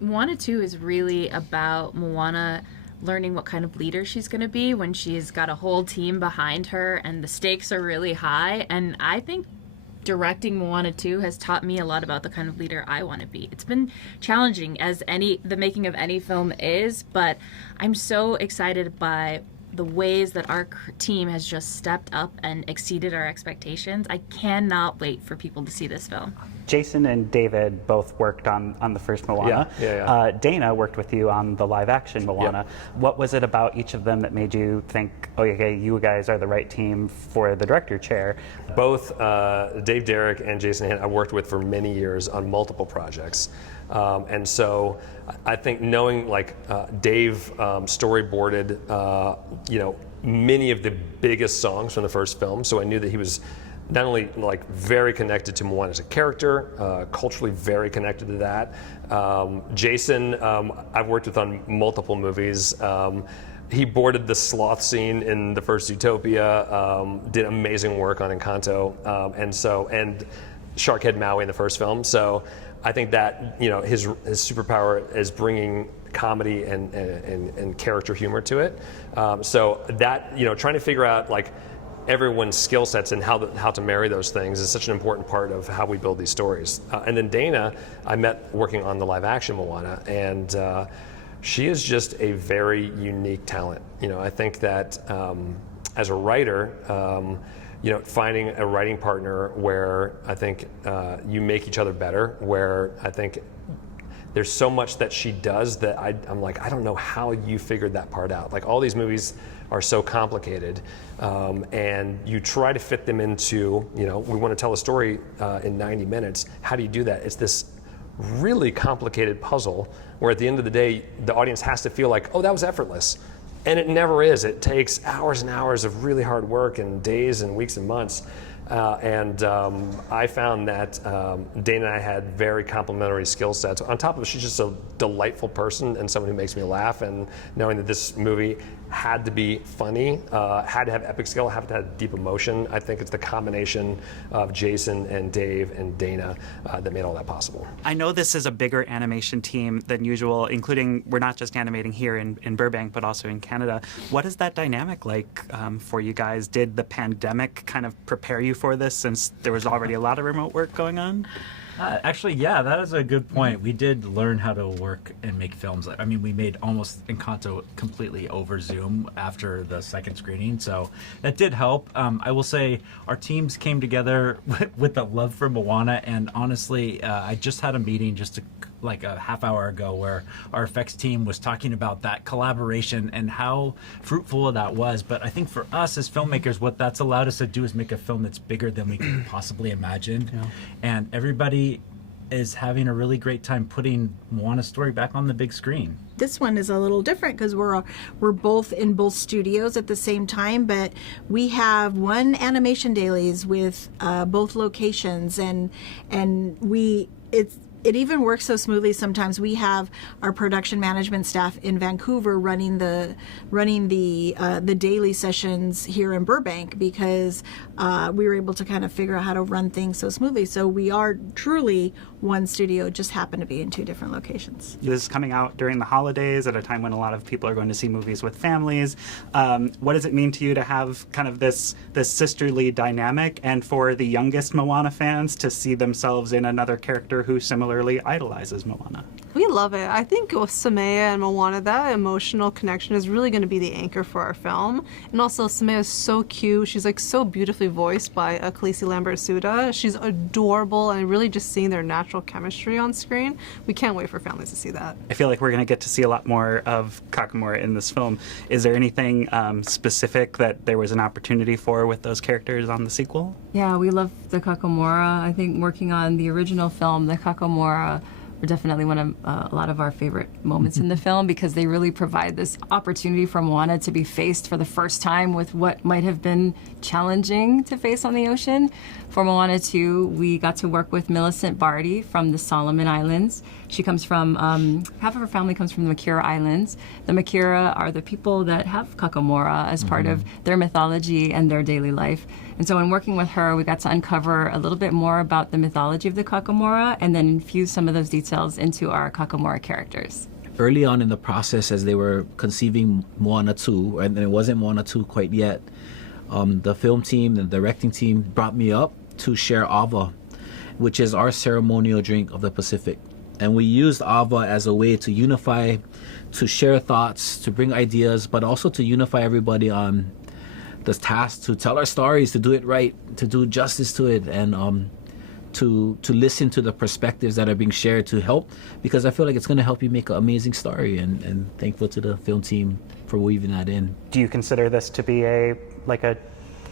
Moana 2 is really about Moana learning what kind of leader she's going to be when she's got a whole team behind her and the stakes are really high. And I think directing Moana 2 has taught me a lot about the kind of leader I want to be. It's been challenging, as the making of any film is, but I'm so excited by the ways that our team has just stepped up and exceeded our expectations. I cannot wait for people to see this film. Jason and David both worked on the first Moana. Yeah. Dana worked with you on the live action Moana. Yeah. What was it about each of them that made you think, oh, okay, you guys are the right team for the director chair? Both Dave, Derrick, and Jason I worked with for many years on multiple projects. And so I think knowing Dave storyboarded, many of the biggest songs from the first film. So I knew that he was not only very connected to Moana as a character, culturally very connected to that. Jason, I've worked with on multiple movies. He boarded the sloth scene in the first Zootopia, did amazing work on Encanto, and Sharkhead Maui in the first film. So I think that his superpower is bringing comedy and character humor to it. So that trying to figure out everyone's skill sets and how to marry those things is such an important part of how we build these stories. And then Dana, I met working on the live action Moana, and she is just a very unique talent. I think that as a writer, finding a writing partner where I think you make each other better, where I think there's so much that she does that I'm like, I don't know how you figured that part out. All these movies are so complicated, and you try to fit them into, we want to tell a story in 90 minutes. How do you do that? It's this really complicated puzzle where at the end of the day, the audience has to feel like, oh, that was effortless. And it never is. It takes hours and hours of really hard work and days and weeks and months. I found that Dana and I had very complementary skill sets. On top of it, she's just a delightful person and someone who makes me laugh. And knowing that this movie had to be funny, had to have epic skill, had to have deep emotion, I think it's the combination of Jason and Dave and Dana that made all that possible. I know this is a bigger animation team than usual, including we're not just animating here in Burbank, but also in Canada. What is that dynamic like for you guys? Did the pandemic kind of prepare you for this since there was already a lot of remote work going on? Actually, yeah, that is a good point. We did learn how to work and make films. I mean, we made almost Encanto completely over Zoom after the second screening, so that did help. I will say our teams came together with a love for Moana, and honestly, I just had a meeting like a half hour ago where our effects team was talking about that collaboration and how fruitful that was. But I think for us as filmmakers, what that's allowed us to do is make a film that's bigger than we could possibly imagine. Yeah. And everybody is having a really great time putting Moana's story back on the big screen. This one is a little different because we're both in both studios at the same time, but we have one animation dailies with both locations, and it even works so smoothly sometimes. We have our production management staff in Vancouver running the daily sessions here in Burbank because we were able to kind of figure out how to run things so smoothly. So we are truly one studio, just happen to be in two different locations. This is coming out during the holidays at a time when a lot of people are going to see movies with families. What does it mean to you to have kind of this sisterly dynamic, and for the youngest Moana fans to see themselves in another character who similarly idolizes Moana? We love it. I think with Samaya and Moana, that emotional connection is really going to be the anchor for our film. And also, Samaya is so cute. She's so beautifully voiced by Khaleesi Lambert-Suda. She's adorable, and really just seeing their natural chemistry on screen. We can't wait for families to see that. I feel like we're going to get to see a lot more of Kakamora in this film. Is there anything specific that there was an opportunity for with those characters on the sequel? Yeah, we love the Kakamora. I think working on the original film, the Kakamora were definitely one of a lot of our favorite moments in the film, because they really provide this opportunity for Moana to be faced for the first time with what might have been challenging to face on the ocean. For Moana 2, we got to work with Millicent Barty from the Solomon Islands. She comes from, half of her family comes from the Makura Islands. The Makura are the people that have Kakamora as part of their mythology and their daily life. And so in working with her, we got to uncover a little bit more about the mythology of the Kakamora and then infuse some of those details into our Kakamora characters. Early on in the process, as they were conceiving Moana 2, and it wasn't Moana 2 quite yet, the film team, the directing team brought me up to share Ava, which is our ceremonial drink of the Pacific. And we used Ava as a way to unify, to share thoughts, to bring ideas, but also to unify everybody on the task to tell our stories, to do it right, to do justice to it, and to listen to the perspectives that are being shared to help, because I feel like it's going to help you make an amazing story, and thankful to the film team for weaving that in. Do you consider this to be a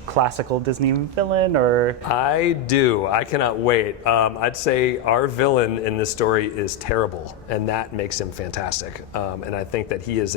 classical Disney villain, or? I do. I cannot wait. I'd say our villain in this story is terrible, and that makes him fantastic. And I think that he is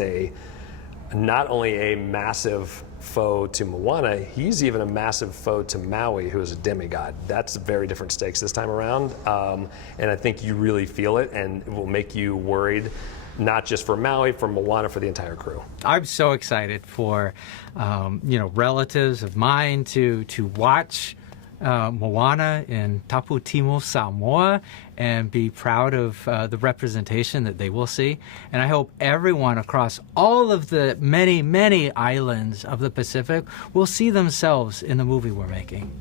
not only a massive foe to Moana, he's even a massive foe to Maui, who is a demigod. That's very different stakes this time around. And I think you really feel it, and it will make you worried, not just for Maui, for Moana, for the entire crew. I'm so excited for relatives of mine to watch Moana in Tapu Timo, Samoa, and be proud of the representation that they will see. And I hope everyone across all of the many, many islands of the Pacific will see themselves in the movie we're making.